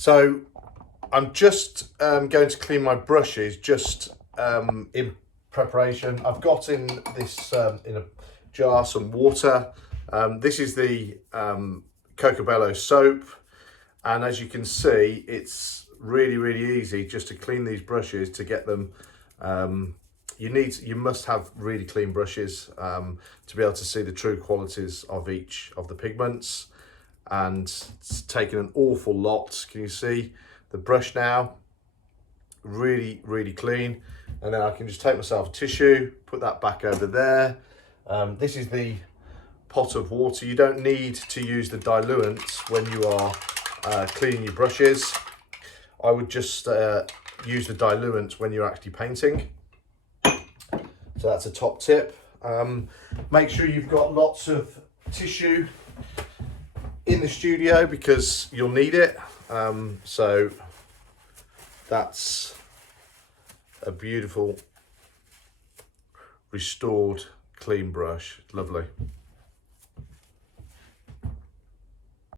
So I'm just going to clean my brushes just in preparation. I've got in this in a jar some water. This is the Coco Bello soap, and as you can see, it's really easy just to clean these brushes to get them. You must have really clean brushes to be able to see the true qualities of each of the pigments. And it's taken an awful lot. Can you see the brush now? Really clean. And then I can just take myself a tissue, put that back over there. This is the pot of water. You don't need to use the diluent when you are cleaning your brushes. I would just use the diluent when you're actually painting. So that's a top tip. Make sure you've got lots of tissue in the studio because you'll need it. So that's a beautiful restored clean brush. Lovely.